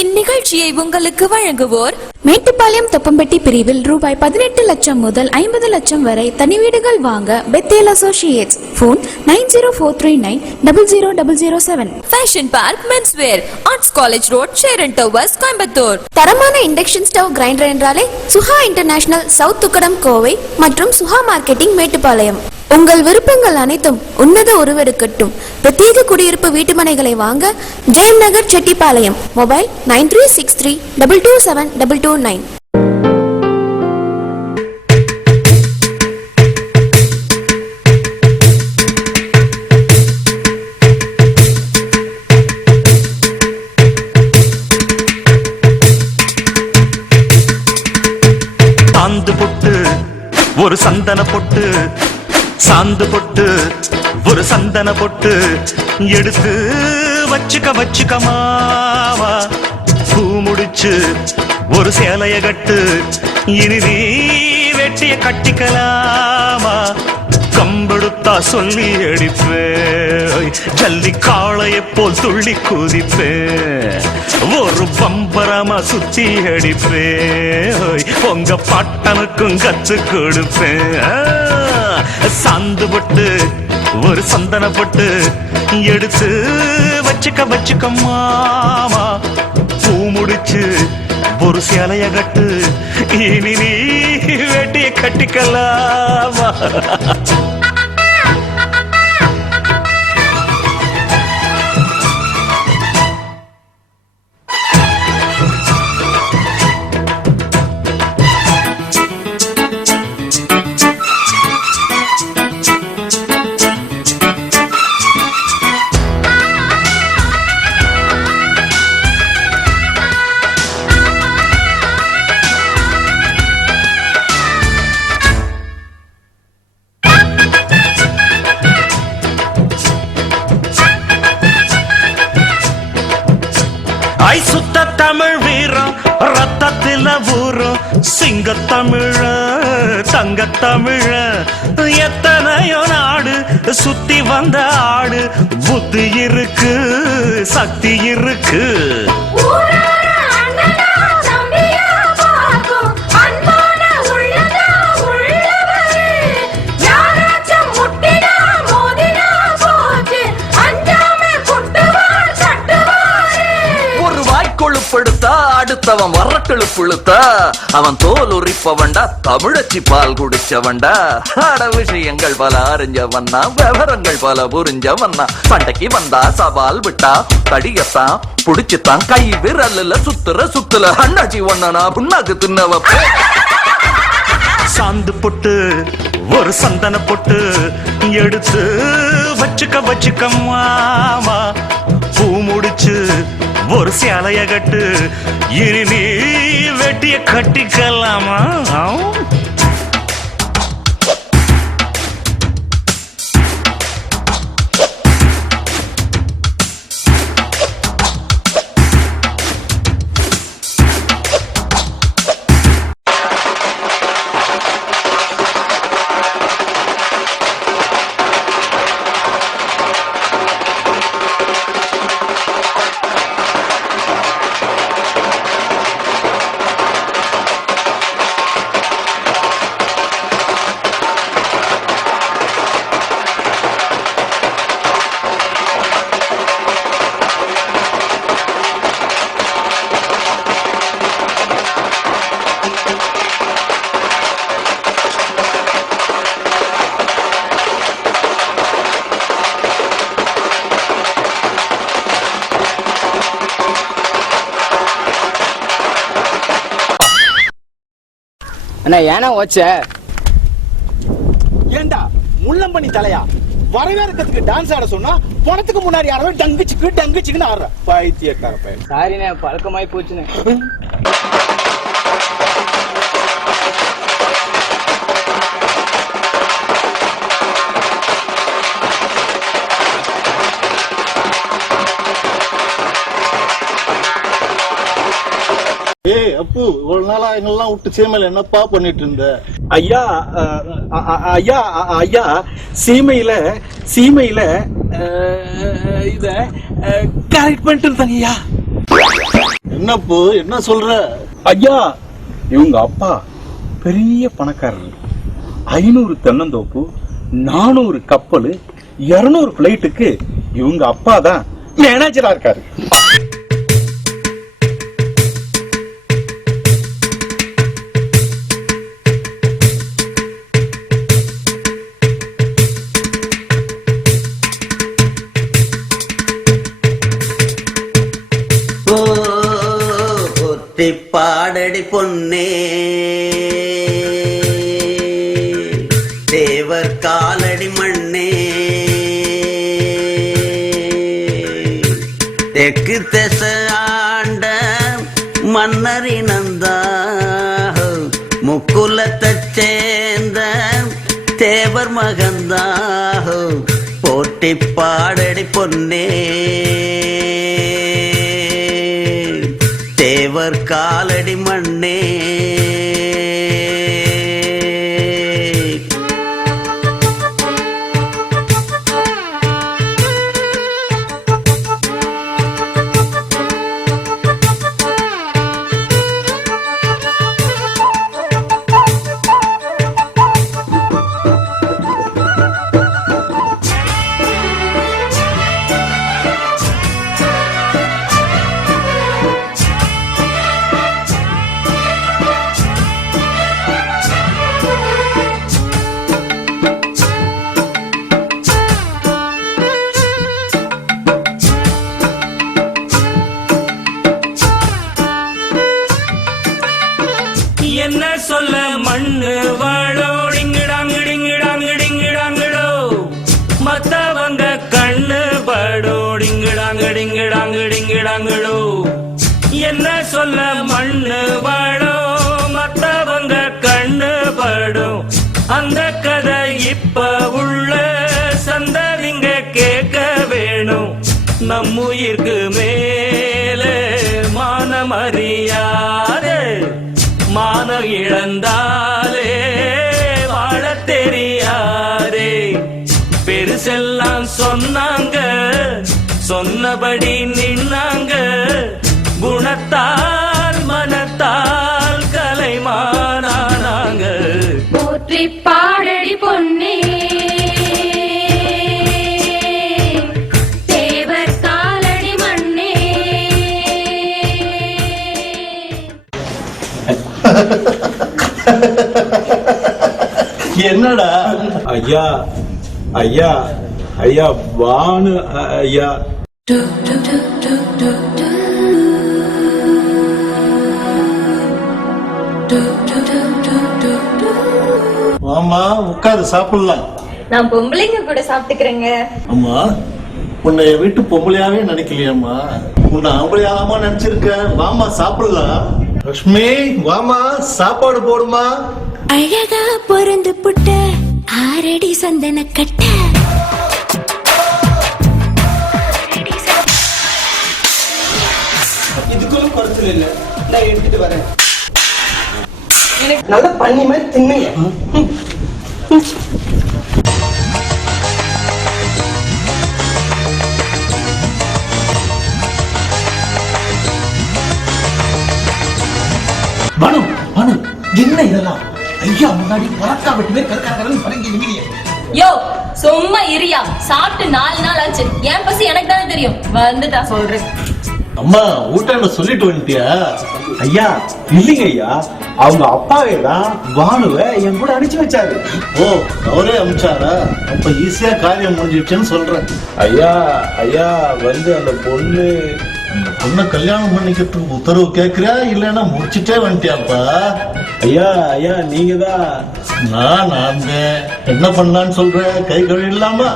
இந்நிகழ்ச்சியை உங்களுக்கு வழங்குவோர் மேட்டுப்பாளையம் தொப்பம்பட்டி பிரிவில் ரூபாய் 18 லட்சம் முதல் 50 லட்சம் வரை தனி வீடுகள் வாங்க Bethel associates. Phone 9043900007. Fashion park menswear, arts college road, Sharon towers, Coimbatore. தரமான இண்டக்ஷன் ஸ்டவ் கிரைண்டர் என்றாலே சுஹா இன்டர்நேஷனல், சவுத் துக்கடம் கோவை மற்றும் சுஹா மார்க்கெட்டிங் மேட்டுப்பாளையம். உங்கள் விருப்பங்கள் அனைத்தும் உன்னத உருவெடுக்கட்டும். பிரத்யேக குடியிருப்பு வீட்டுமனைகளை வாங்க ஜெயம் நகர், செட்டிப்பாளையம். மொபைல் 9363227229. சாந்து பொட்டு ஒரு சந்தன பொட்டு, சாந்து பொட்டு ஒரு சந்தன பொட்டு எடுத்து வச்சுக்க மாவா. பூ முடிச்சு ஒரு சேலைய கட்டு, இனி நீ வெட்டிய கட்டிக்கலாமா. கம்பெடுத்தா சொல்லி அடிப்பேன், ஜல்லி காளைய போல் துள்ளி குதிப்பேன், ஒரு பம்பரமா சுத்தி அடிப்பேன், உங்க பாட்டனுக்கும் கத்து கொடுப்பேன். சாந்து பட்டு ஒரு சந்தன பட்டு எடுத்து வச்சுக்க மாமா. பூ முடிச்சு ஒரு சேலைய கட்டு, இனி நீ வெட்டிய கட்டிக்கலாமா. ஐ சுத்த தமிழ் வீரம் ரத்தத்தில ஊரும், சிங்க தமிழ தங்க தமிழ, எத்தனையோ நாடு சுத்தி வந்த ஆடு, புத்தி இருக்கு சக்தி இருக்கு. அடுத்தவன் வரட்டெழு புழுத்தா, அவன் தோல் உரிப்பவன்டா, தமிழச்சி பால் குடிச்சவன்டா. அட விஷயங்கள் பல அறிஞ்சவன்னா, விவரங்கள் பல புரிஞ்சவன்னா, சண்டைக்கு வந்தா சவால் விட்டா தடியத்தான் புடிச்சுத்தான், கை விரல்ல சுத்துல அண்ணாச்சி ஒண்ணனா புண்ணாக்கு தின்னவ. சாந்து பொட்டு ஒரு சந்தன பொட்டு எடுத்து வச்சுக்க மாமா. பூ முடிச்சு ஒரு சேலைய கட்டு, இனி நீ வெட்டிய கட்டிக்கலாமா. அண்ணா ஏன்னா ஓச்ச ஏண்டா முள்ளம்பண்ணி தலையா, வரவேற்கிறதுக்கு டான்ஸ் ஆட சொன்னா பணத்துக்கு முன்னாடி ஆடவே டங்குச்சுக்குன்னு ஆடுற பைத்தியக்கார பையன். சாரிண்ணே, பழக்கமாயி போச்சுண்ணே. ஏய் அப்பு, இவ்வளவு நாளா எங்கெல்லாம் விட்டு சீமையில என்னப்பா பண்ணிட்டு இருந்த? ஐயா ஐயா ஐயா சீமையில இத கரெக்ட் பண்ணிட்டு இருந்தாங்க ஐயா. என்னப்போ என்ன சொல்ற? ஐயா, இவங்க அப்பா பெரிய பணக்காரர். 500 தென்னந்தோப்பு, 400 கப்பல், 200 பிளைட்டுக்கு இவங்க அப்பா தான் மேனேஜரா இருக்காரு. பாடடி பொன்னே, தேவர் காலடி மண்ணே, தெற்கு திச ஆண்ட மன்னரினந்தா, முக்குலத்தைச் சேர்ந்த தேவர் மகந்தா, போட்டி பாடடி பொன்னே, தேவர் காலடி மண்ணே. என்ன சொல்ல மண்ணு வாழோ டிங்கிடாங்கிடிங்கிடாங்கிடிங்கிடாங்கிடோ, மத்தவங்க கண்ணு படோ டிங்கிடாங்கிடிங்கிடாங்கிடிங்கிடாங்கிடோ. என்ன சொல்ல மண்ணு வாழோ, மத்தவங்க கண்ணு படோ, அந்த கதை இப்ப உள்ள சந்ததிங்க கேட்க வேணும். நம்முயிர்க்கு மேலே மானமறியாதே, மானம் இழந்தாலே வாழ தெரியாதே. பெருசெல்லாம் சொன்னாங்க, சொன்னபடி நின்னாங்க, குணத்தால் மனத்தால் கலைமானாங்க. போற்றி பாடடி பொன்னே, தேவர் காலடி மண்ணே. என்னடா? ஐயா ஐயா ஐயா, வானு ஐயா. ஆமா, உட்காரு சாப்பிடலாம். நான் பொம்பளைங்க கூட சாப்பிட்டுக்கிறேங்க. அம்மா, உன்னை வீட்டு பொம்பளையாவே நினைக்கலையாம்மா, உன்னை ஆம்பளையாமா நினைச்சிருக்க. வாமா சாப்பிடலாம். லட்சுமி, வாமா சாப்பாடு போடுமா. அழகா பொருந்து புட்ட 6 அடி சந்தன கட்ட, இதுக்கும் குறைச்சல் இல்ல, நான் எடுத்துட்டு வரேன். நல்லா பண்ணி மாதிரி தின்னுங்க. மனு மனு, என்ன இதெல்லாம்? ஐயா முன்னாடி பறக்கா வெட்டி பேர் கற்கறன்னு பறங்கி நிமிடியே. யோ சும்மா இரியா, சாப்பிட்டு 4 நாள் ஆச்சு. என் பசி எனக்கு தானே தெரியும், வந்துட்டா சொல்றேன். அம்மா, ஊட்டாண்ட சொல்லிட்டு வந்துட்டியா? ஐயா இல்லைங்க ஐயா, அவங்க அப்பாவே தான் வானுவை என் கூட அனுப்பிச்சு வச்சாரு. ஓ, அவரே அமிச்சாரா? அப்ப ஈஸியா காரியம் முடிஞ்சிடுச்சுன்னு சொல்றேன். ஐயா ஐயா, வந்து அந்த பொண்ணு பொண்ணை கல்யாணம் பண்ணிக்கிறதுக்கு உத்தரவு கேட்கிறியா, இல்லைன்னா முடிச்சுட்டே வந்துட்டியாப்பா? ஐயா ஐயா, நீங்க தான். நான் என்ன பண்ணலான்னு சொல்ற? கை கழுவிடலாமா?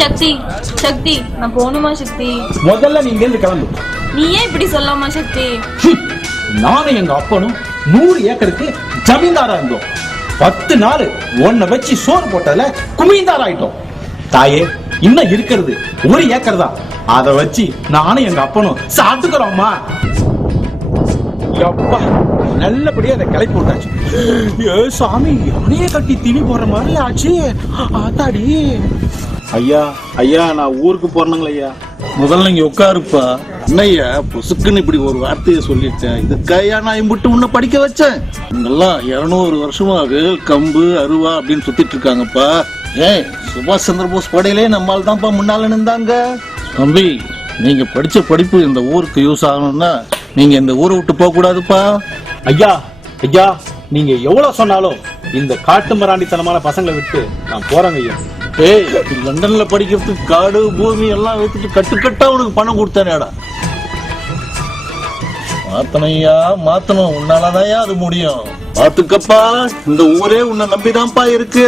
சக்தி சக்தி, நான் போகணுமா சக்தி? முதல்ல நீங்க இருந்து கிளம்பு. நீ ஏன் இப்படி சொல்லாமா சக்தி? நானும் எங்க அப்பனும் 100 ஏக்கருக்கு ஜமீன்தாரா இருந்தோம். 10 நாள் உன்னை வச்சு சோறு போட்டதுல குமிந்தார் ஆயிட்டோம். தாயே, இன்னும் இருக்கிறது 1 ஏக்கர் தான். அதை வச்சு நானும் எங்க அப்பனும் சாப்பிட்டுக்கிறோம்மா. அப்பா நல்லபடியா அதை கிளப்பி விட்டாச்சு. ஏ சாமி, யானையே கட்டி திணி போடுற மாதிரி ஆச்சு. ஆத்தாடி. ஐயா ஐயா, நான் ஊருக்கு போறேனுங்களா ஐயா. முதல்ல இங்க உட்காருப்பா. அண்ணையா பொசுக்குன்னு இப்படி ஒரு வார்த்தையை சொல்லிட்டேன். இதுக்காயா நான் இம்புட்டு உன்னை படிக்க வச்சேன்? இங்கெல்லாம் 200 வருஷமா வேல் கம்பு அருவா அப்படின்னு சுத்திட்டு இருக்காங்கப்பா. ஏன் சுபாஷ் சந்திர போஸ் படையிலே நம்மால் தான்ப்பா முன்னால நின்றாங்க. தம்பி, நீங்க படிச்ச படிப்பு இந்த ஊருக்கு யூஸ் ஆகணும்னா நீங்க இந்த ஊரை விட்டு போக கூடாதுப்பா. ஐயா ஐயா, நீங்க எவ்வளவு சொன்னாலும் இந்த காட்டு மராண்டித்தனமான பசங்களை விட்டு நான் போறேங்க ஐயா. ஏய், லண்டன்ல படிக்கிறதுக்கு காடு பூமி எல்லாம் வைத்துட்டு கட்டுக்கட்டா உனக்கு பணம் கொடுத்தானேடா. மாத்தனையா மாத்தணும், உன்னாலதாயா அது முடியும். பாத்துக்கப்பா, இந்த ஊரே உன்னை நம்பிதான்ப்பா இருக்கு.